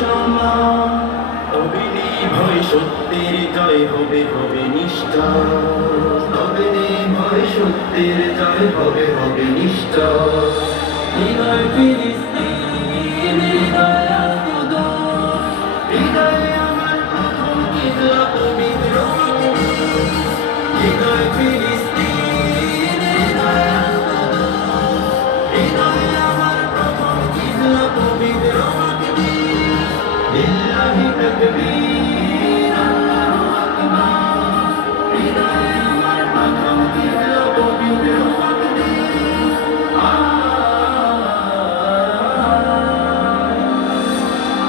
সম্মান তবে নির্ভয় সত্যের জয় হবে হবে নিষ্ঠা তবে নির্ভয় সত্যের জয় হবে হবে নিষ্ঠা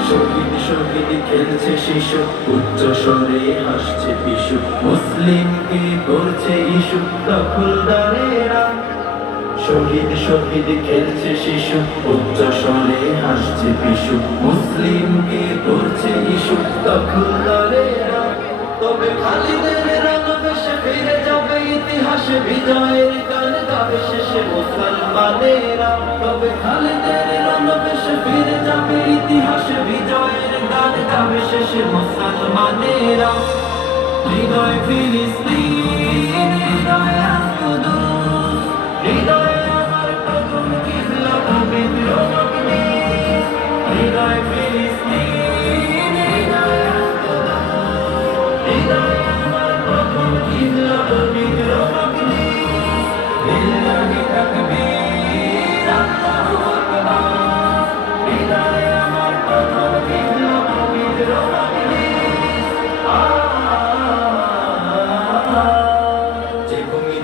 শহীদ শহীদ খেলছে শিশু উচ্চ স্বরে হাসছে পিশু মুসলিমকে করছে ইস্যু দখলদারেরা শহীদ শহীদ খেলছে শিশু। উচ্চ স্বরে হাসছে পিশু মুসলিমকে করছে ইস্যু দখলদারেরা তবে খালিদের রণবেশে ফিরে যাবে ইতিহাসে। বিজয়ের গান গাবে শেষে মুসলমানেরা। তবে খালিদের রণবেশে ফিরে যাবে ইতিহাসে। বিজয়ের গান গাবে শেষে মুসলমানেরা। হৃদয় ফিলিস্তিন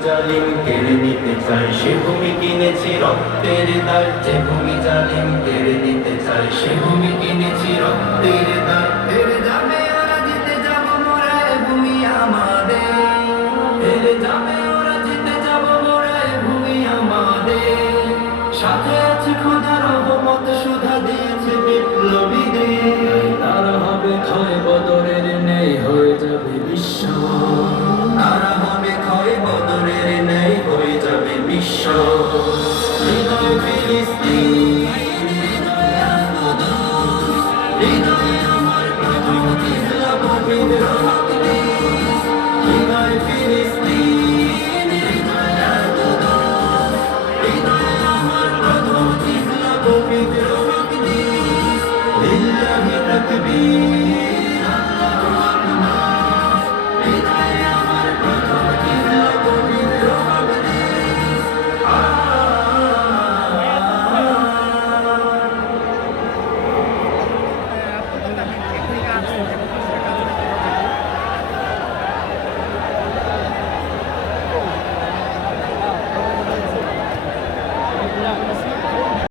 জালিম কেড়ে নিতে চায়, সে কিনেছি রক্তের দায় যে ভূমি জালিম কেড়ে নিতে চায়, সে ভূমি কিনেছি রক্তের satu.